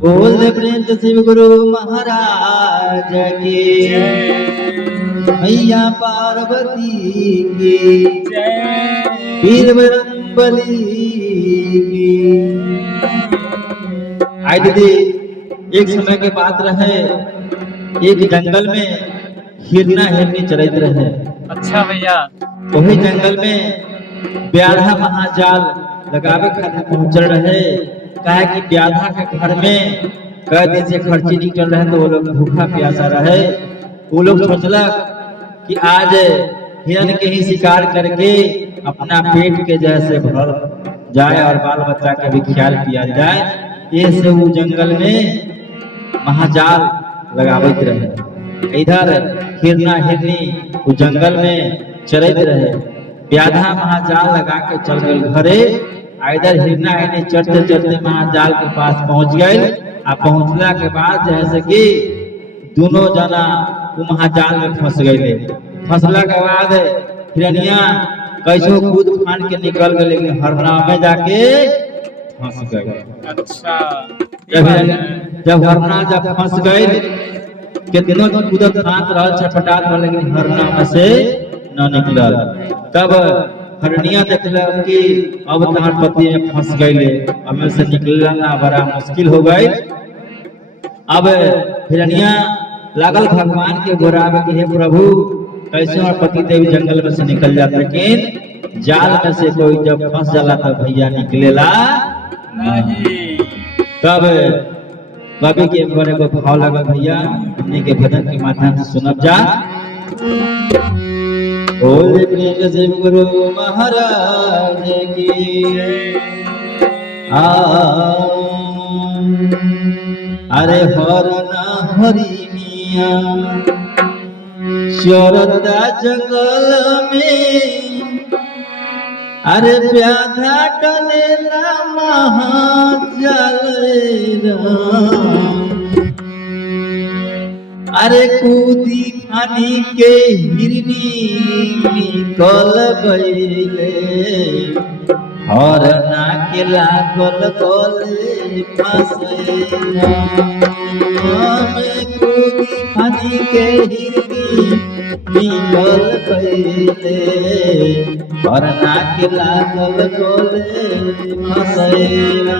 बोल प्रेम से शिव गुरु महाराज की मैया पार्वती की वीर बली की। आई दीदी, एक समय के बात रहे, एक जंगल में हिरना हिरनी चरत रहे। अच्छा भैया। वही जंगल में ब्याधा महाजाल लगावे खातिर पहुंचल रहे। कहा कि ब्याधा के घर में कई दिन से खर्ची निकल रहे, तो वो लोग भूखा प्यासा रहे। वो लोग सोचला कि आज हिरन के ही शिकार करके अपना पेट के जैसे भर जाए और बाल बच्चा के भी ख्याल किया जाए। ये से वो जंगल में महाजाल लगावत रहे। इधर हिरना हिरनी वो जंगल में चरत रहे। ब्याधा महाजाल लगा के चल गए घरे। इधर हिरना हिरनी चढ़ते चढ़ते महाजाल के पास पहुंच गए। आ पहुंचला के बाद जैसे कि दोनों जना वो महाजाल में फंस गए। फंसला के बाद हिरनिया कैसो कूद फान के निकल गए, लेकिन हरना में जाके फंस गए। अच्छा। जब हरना जब फंस गए, कितनों कूदत फांत रहा, छटपटात रहा, लेकिन हरना में से न निकलल। तब हरनिया देखल कि अब तहार पति में फंस गए, अब से निकलना बड़ा मुश्किल हो गई। अब हिरनिया लागल भगवान के गोरावे कि हे प्रभु, कैसे और पति देव जंगल में से निकल जाते, लेकिन जाल में से कोई जब फंस जाला तब भैया निकलेला नहीं। तब कवि के बड़े को भाव लगा भैया, हमने के भजन के माध्यम से सुनब जा। बोले प्रेम शिव गुरु महाराज की। अरे हरना हरिनिया चरता जंगल में, अरे ब्याधा टलेला महाजाल अरे कूदी फानी के हिरनी निकल गईले, हरना के लागल गले फंसेला। कूदी फानी के हिरनी निकल गईले, हरना के लागल गले फंसेला।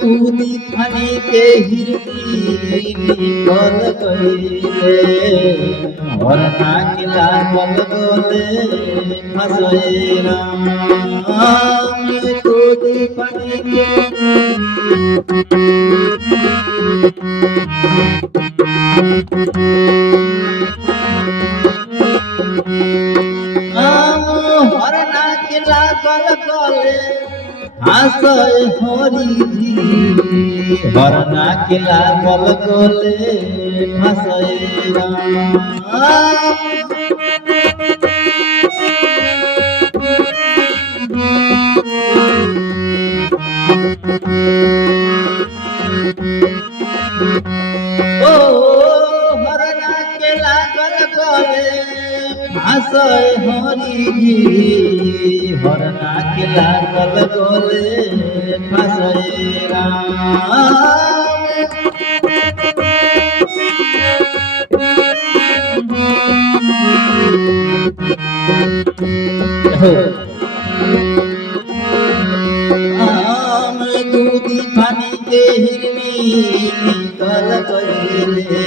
कूदी फानी के हिरनी निकल गईले, हरना के लागल गले फंसेला। कूदी फानी के हरना के लागल गले हंसय हरि जी, हरना के लागल गले फंसेला। ओ हरना के लागल गले हंसय हरि जी, हरना के लागल गले फंसेला। कूदी फानी के हिरनी निकल गईले,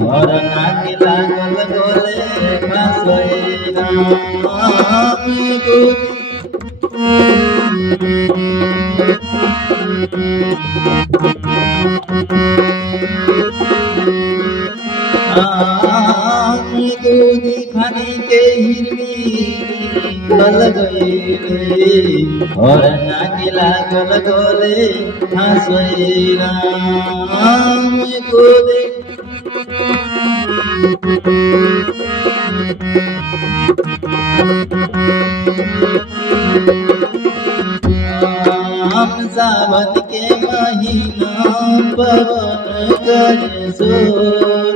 हरना के लागल गले फंसेला। कूदी फानी के हिरनी निकल गईले, हरना के लागल गले फंसेला। कूदी हम सावन के महीना पवन करे शोर,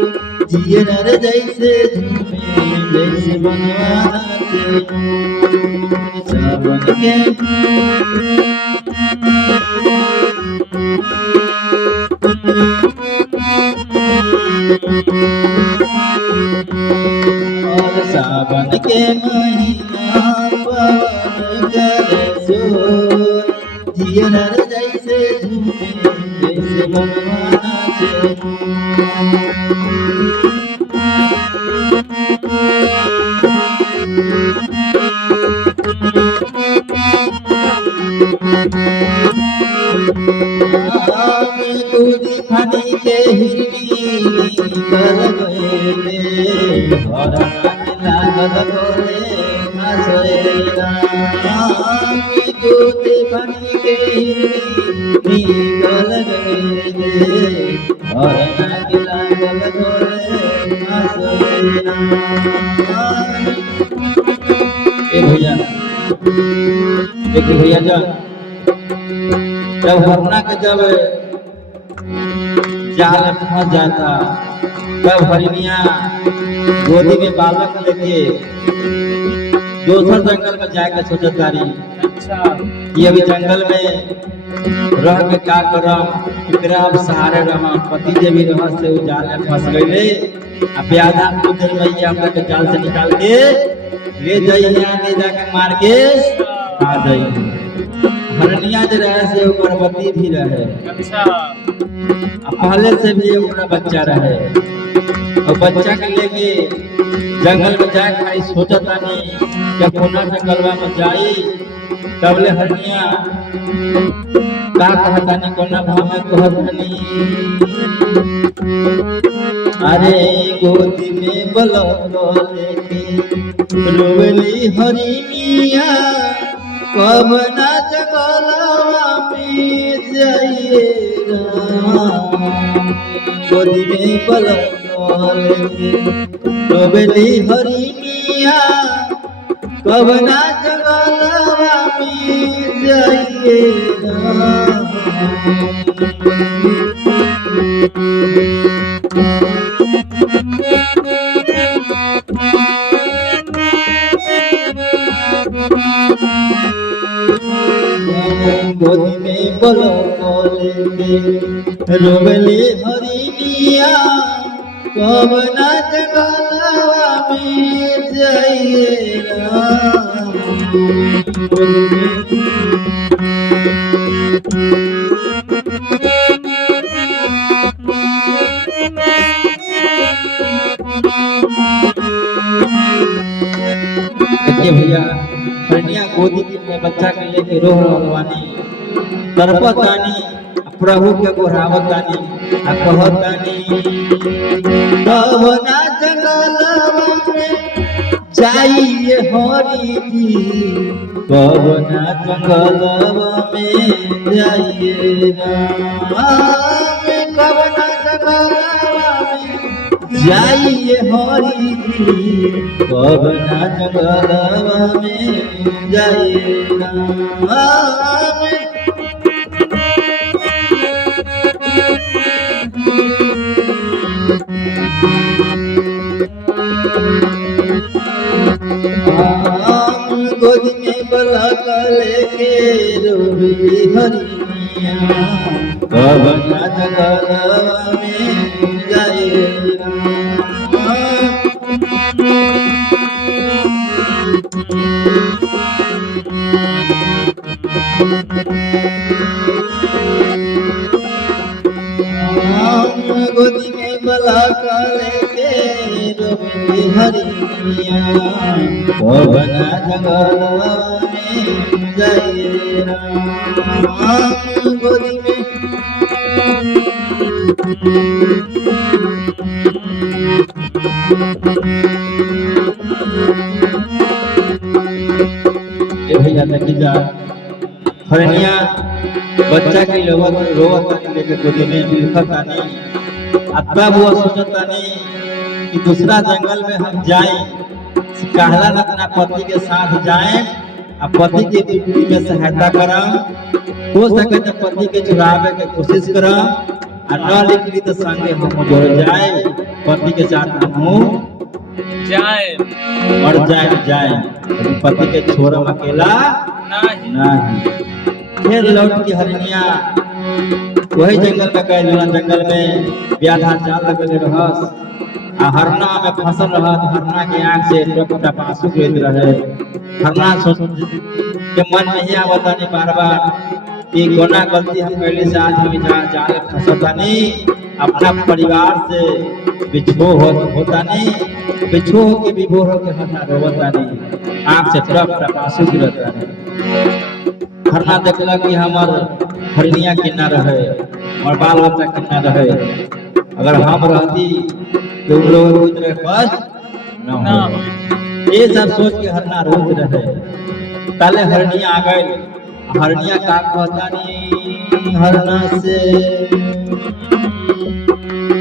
जिए नर जैसे झूमे जैसे बनवा नाचे। सावन के और सावन के महीना पवन करे शोर, जिए नर जैसे झूमे जैसे बनवा नाचे। कूदी फनी के हिरनी कर गए, और लागल बोले हंसैला। कूदी फनी के हिरनी कर गए, और लागल बोले हंसैला। ए भैया देखिए भैया, जब हरना का जब जाल में फंस जाता, तब हरिणिया गोदी में बालक लेके दोसर जंगल में जाके सोचत तारी कि अभी जंगल में रह के का करम, एकरा अब सहारे रह। पति जे भी रह से वो जाल में फंस गईले। अब ब्याधा पुत्र मैया हमरा के जाल से निकाल के ले जाइए, ले जाके मार के आ जाइए। हरनिया जो रहे से ओकर पति भी रहे, पहले से भी ओकरा बच्चा रहे, और बच्चा के लेके जंगल में जाए खाई सोचत तानी कि कोना जंगलवा में जाई। तबले हरनिया का कहतानी, कोना भाव में कहतानी, अरे गोदी में बलक लेके रोवली हरिनिया, कब ना जंगलवा में जाइए गोदी में बलक लेके रोवली हरिनिया, कब ना जंगलवा में जाइए। गोदी में बलक लेके रोवली हरिनिया, कब ना जंगलवा में जाइए। देखिए भैया, हरनिया गोदी में बच्चा के लेके रो रहलवानी, तड़पतानी, प्रभु के गोहावतानी, आ कहतानी, कब ना जंगलवा में जाइए हरि जी, कब ना जंगलवा में जाइए राम, कब ना जंगलवा में जाइए हरि जी, कब ना जंगलवा में जाइए राम। गोदी में बलक लेके रोवली हरिनिया, कब ना जंगलवा में जाइए गोदी में बलक लेके रोवली हरिनिया, कब ना जंगलवा में जाइए गोदी में। ये भैया देखी जा, हरनिया बच्चा के रोवत लेके गोदी में बिलखतानी, तब वो सोचतानी कि दूसरा जंगल में हम जाए, कहला अपना पति के साथ जाए, पति के ड्यूटी में सहायता करम, हो सके तो पति के चुरावे के कोशिश करम, आ न निकली तो संगे हम जोड़ जाए पति के साथ हम जाए मर जाए लेकिन पति के छोड़म अकेला नहीं नहीं। फिर लौट की हरनिया वही जंगल में गए जंगल में ब्याधा जाल लगले रहस आ हरना में फसल रहत हरना के आंख से टपटा आंसू गिरत रहे। हरना सोच के मन में ही आवता नहीं बार बार कि कोना गलती हम कैली से आज हम जाल फंसता नहीं अपना परिवार से होता नहीं बिछो के विभोर के हरना रोवता नहीं आंख से टप आंसू गिरता नहीं। हरना देखला कि हमार हरनिया किन्ना रहे और बाल बच्चा किन्ना रहे अगर हम रहती तो उन लोगों को इतना कष्ट न ना हो। ये सब सोच के हरना रोज रहे। पहले हरनिया आ गए हरनिया का कहता नहीं हरना से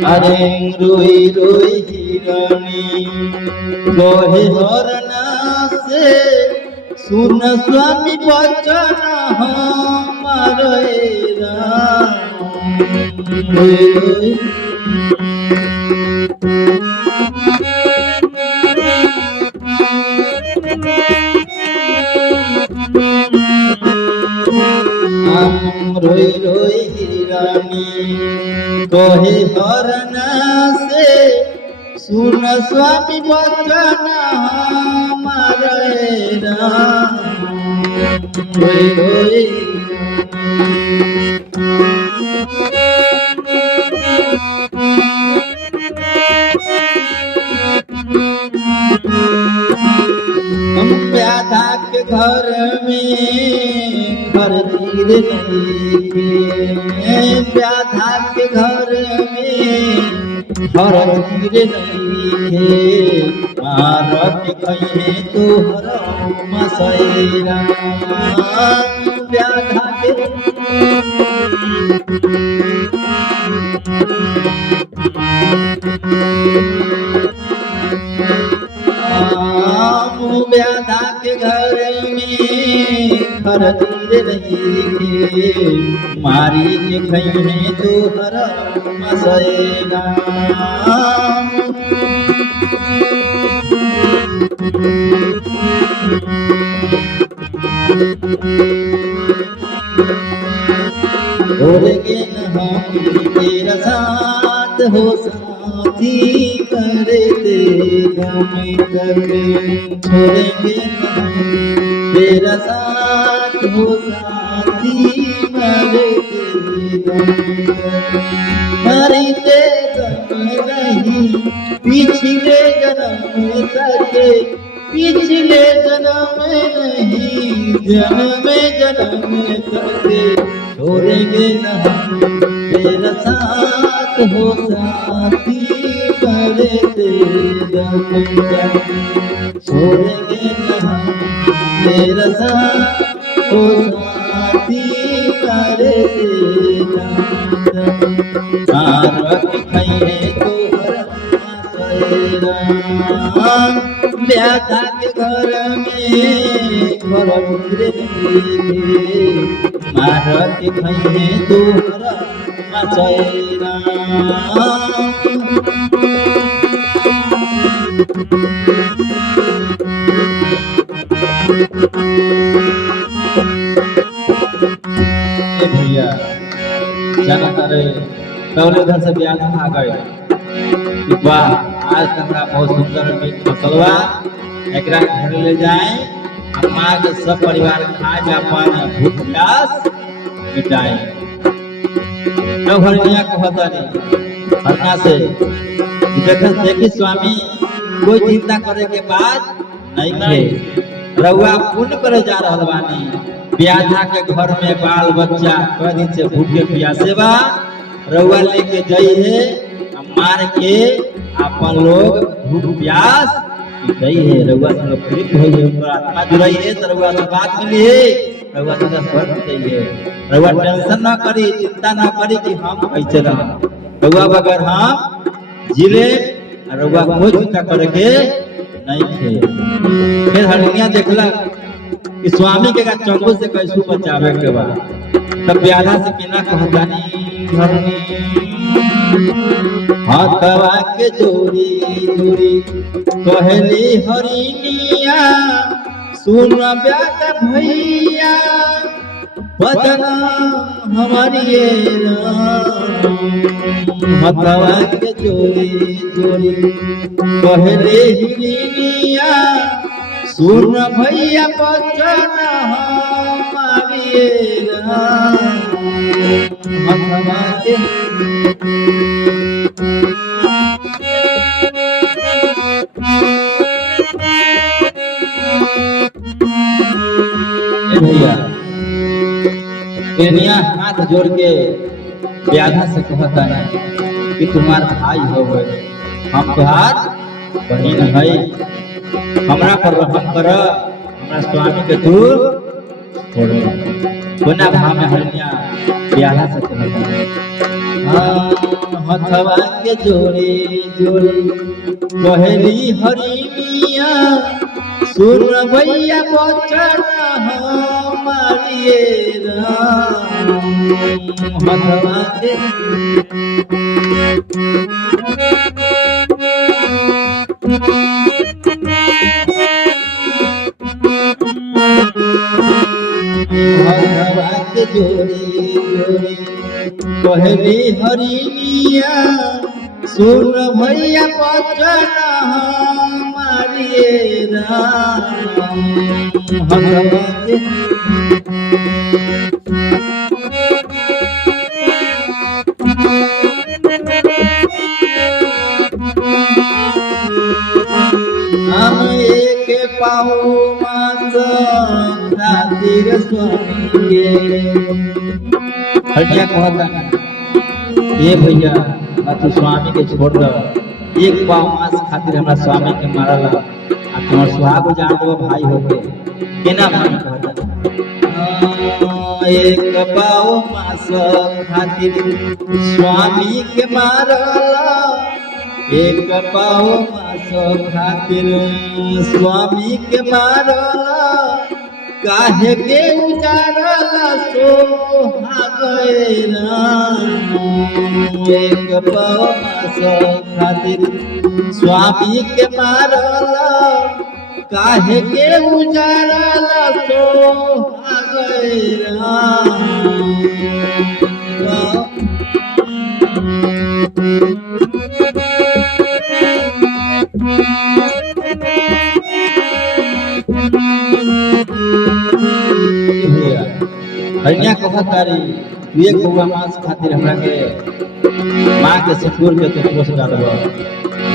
अरे रोई रोई हिरनी गोहे हरना से सुन स्वामी बचन हमारे राम रोई रोई रोई रोई हिरानी कोहे हरना से सुन स्वामी बचन हमारे राम रोई रोई हम व्याधा के घर में खरतीर नहीं थे व्याधा के घर में खरतीर नहीं थे मार के कहीं तो मसैरा व्याधा के व्याधा के घर में खरतीर नहीं मारी के खैने तोहर मसैना बोलेंगे न हम तेरा साथ हो साथी करे घूमे करके छोड़ेंगे न हम तेरा साथ हो साथी मरे हरी ते जन्म नहीं पिछले जन्म तके पिछले जन्म नहीं जन्म तके छोड़ेंगे न हम तेरा साथ हो साथी करे छोड़ेंगे न हम तेरा साथ हो साथी करे व्याधा के घर में मार के खैने तोहरा मचैरा भैया जाना तारे पहले घर से ब्याह आ गए वाह आज हमरा बहुत सुंदर मीट मसलवा एकरा घर ले जाए माँ के सब परिवार खाए जापान भूख प्यास मिटाए तो हरनिया कहता नहीं हरना से देखी स्वामी कोई चिंता करे के बाद नहीं थे रउआ पुण्य करे जा रहल बानी ब्याधा के घर में बाल बच्चा कई दिन से भूखे प्यासे बा रउआ लेके जाइए मार के अपन लोग भूख प्यास मिटाइए रउआ से लोग तृप्त होइए ऊपर आत्मा जुड़ाइए तो रउआ से बात मिली है रउआ से स्वर्ग जाइए रउआ टेंशन ना करी चिंता ना करी कि हम कैसे रह रउआ बगैर हम जिले रउआ कोई चिंता करे के नहीं थे। फिर हरनिया देखला कि स्वामी के चंगुल से कैसे बचावे के बा तब ब्याधा से केना कहतानी धरनी हाथवा के जोड़ी जोड़ी कहली हरिनिया सुन ब्याह भैया बदन हमारी हाथवा के जोड़ी जोड़ी कहली हरिनिया सुन भैया बचन हमारी हाथवा के भैया केनिया हाथ जोड़ के ब्याधा से कहता है कि तुम्हार भाई हो गए हम तुहार बहन है हमरा पर रहम कर हमरा स्वामी के तू छोड़ कोना भाव में हरनिया ब्याधा से कहता है हथवा के जोड़ी जोड़ी कहली हरिनिया सुन भैया बचन हमारी हथवा के हथवा के जोड़ी जोड़ी कहली हरिनिया सुन भैया बचन हमारी हथवा के हम एक पाऊ मास खातिर स्वामी के हटिया कहता ये भैया तू स्वामी के छोड़ दो एक पाव मांस खातिर हमरा स्वामी के मारला आ तुम्हार सुहाग जान दो भाई हो के केना भाई कहता एक पाव मांस खातिर स्वामी के मारला एक पाव मांस खातिर स्वामी के मारला काहे के उजारला सोहागैना एक पाव मांस खातिर स्वामी के मारला काहे के उजारला सोहागैना हरिया कहतारी तू एक बउआ मांस खातिर हमरा के मां के सिंदूर के तो पोस डालबो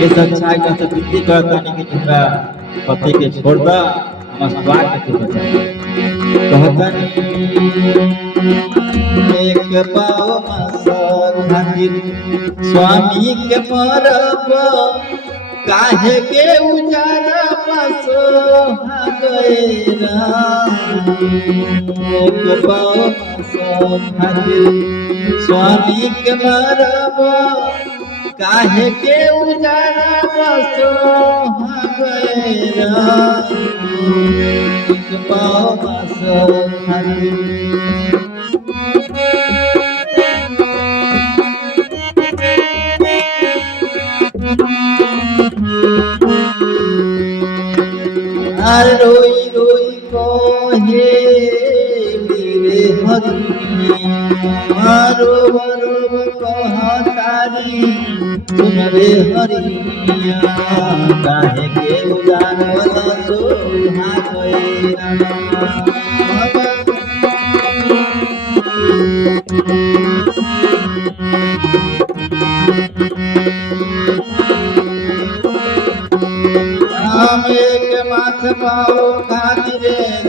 ये सच्चाई का तो विनती करता नहीं कि हमरा पति के छोड़ दा हम स्वाग के तू बचा कहता एक पाव मांस खातिर स्वामी के मरब काहे के उजारा पासो हागैना एक पाव मांस खातिर स्वामी के मरब काहे के उजारा पासो हागैना एक पाव मांस खातिर रोई रोई कहे मेरे हरिया रोब रोब कहतारी सुन रे हरिया काहे के उजारल सोहागैना हम एक माथ पाओ खातिर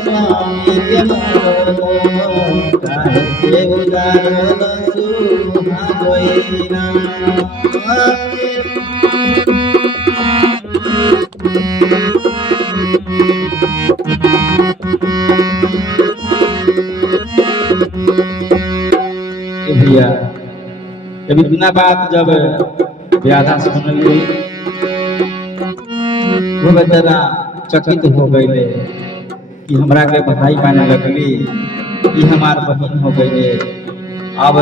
स्वामी के मरबो काहे के उजारल सोहागैना भैया अभी बिना बात जब व्याधा सुन ली वो बेचारा चकित हो गई कि हमरा के भाई माने लगली कि हमार बहन हो गई अब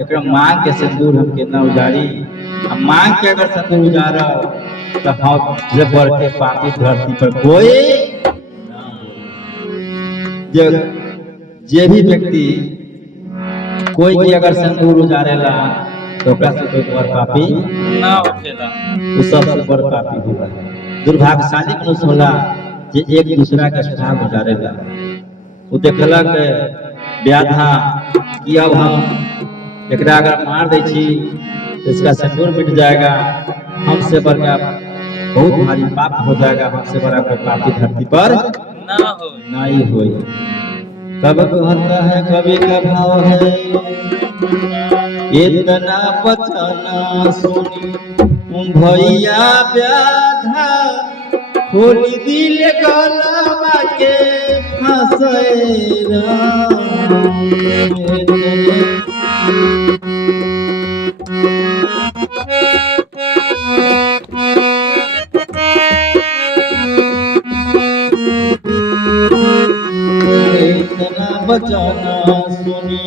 एक मांग के सिंदूर हमके न उजाड़ी। मांग के अगर सिंदूर उजाड़ा तो हम जे बढ़ के पापी धरती पर कोई जे भी व्यक्ति कोई के अगर सिंदूर उजाड़ेला तो ओकरा से कोई बड़ पापी ना होखेला। वो सबसे बड़ पापी होला। दुर्भाग्यशाली मनुष्य होला जे एक दूसरा के सुहाग उजाड़ेला। वो देखलक व्याधा कि अब हम एकरा अगर मार दै छी तो इसका सिंदूर मिट जाएगा, हमसे बड़ा बहुत भारी पाप हो जाएगा, हमसे बड़ा कोई पापी धरती पर ना हो। नहीं होई। तब कहता है कवि का भाव है, इतना बचना सुनी भैया व्याधा, खोली दिल गलवा के फसेरा। इतना बचना सुनी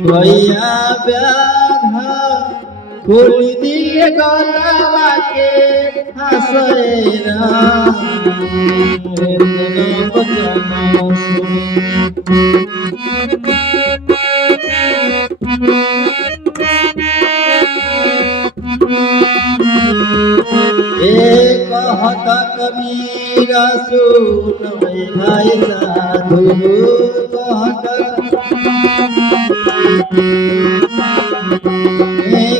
भैया व्याधा, खोली दिल गलवा के फसेरा। इतना बचना सुनी एक कहता कबीरा सुन भाई साधु,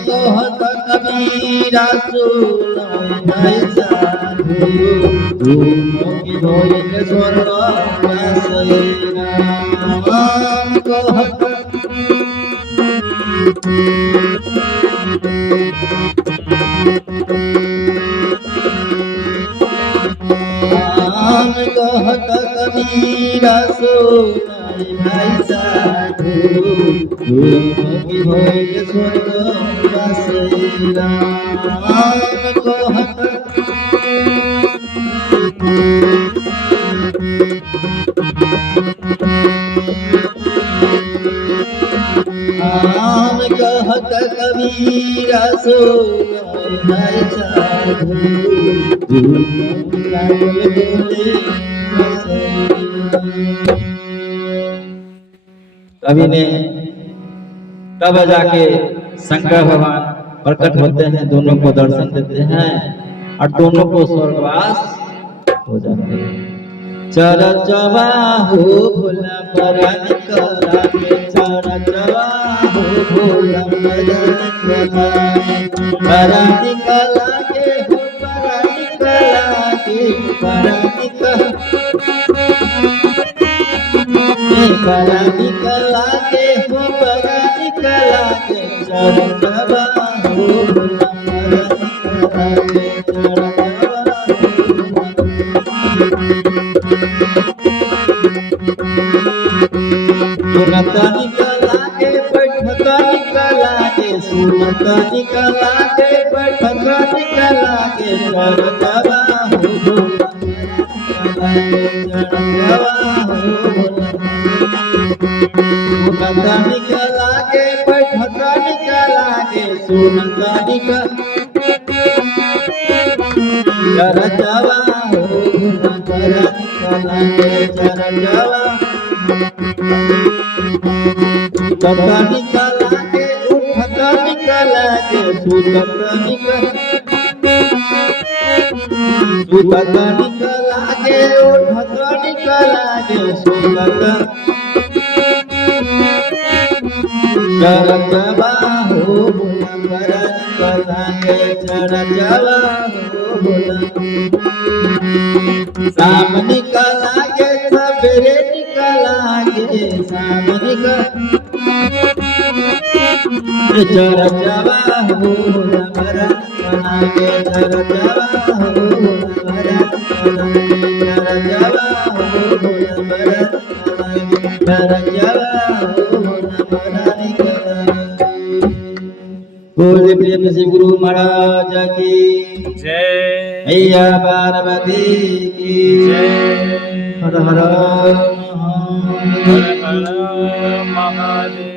कहता कबीरा सुन भाई साधु, दोनों की होइल स्वर्ग बसेरा। कहता कहता कबीरा सुन भाई साधु, दोनों की होइल स्वर्ग बसेरा। कहता कहता कबीरा सुन भाई साधु, कवि ने तब जाके शंकर भगवान प्रकट होते हैं, दोनों को दर्शन देते हैं और दोनों को स्वर्गवास हो जाते हैं। चरचवा हो भोला बड़ा निकला के, चरचवा हो भोला बड़ा निकला, बड़ा निकला के हो बड़ा निकला के, बड़ा निकला के हो बड़ा निकला के, चरचवा हो भोला बड़ा निकला के, चरचवा सुनता निकला के बैठता निकला के, सुनता निकला के बैठता निकला के, चरचवा हो भोला चरचवा हो भोला। सुनता निकला के बैठता निकला के, सुनता निकला चरचवा हो भोला बड़ा निकला के, चरचवा उठता निकला के, उठता निकला के, सुतता निकला के, उठता निकला के, सुतता चरचवा हो भोला बड़ा निकला के, चरचवा हो भोला। शाम निकला के सवेरे निकला के, शाम निकला चरचवा हो भोला बड़ा निकला के, चरचवा हो भोला बड़ा निकला के, चरचवा हो भोला बड़ा निकला के, चरचवा हो भोला बड़ा निकला के। बोल प्रेम से गुरु महाराज की जय, मैया पार्वती की जय, हर हर हर हर महादेव।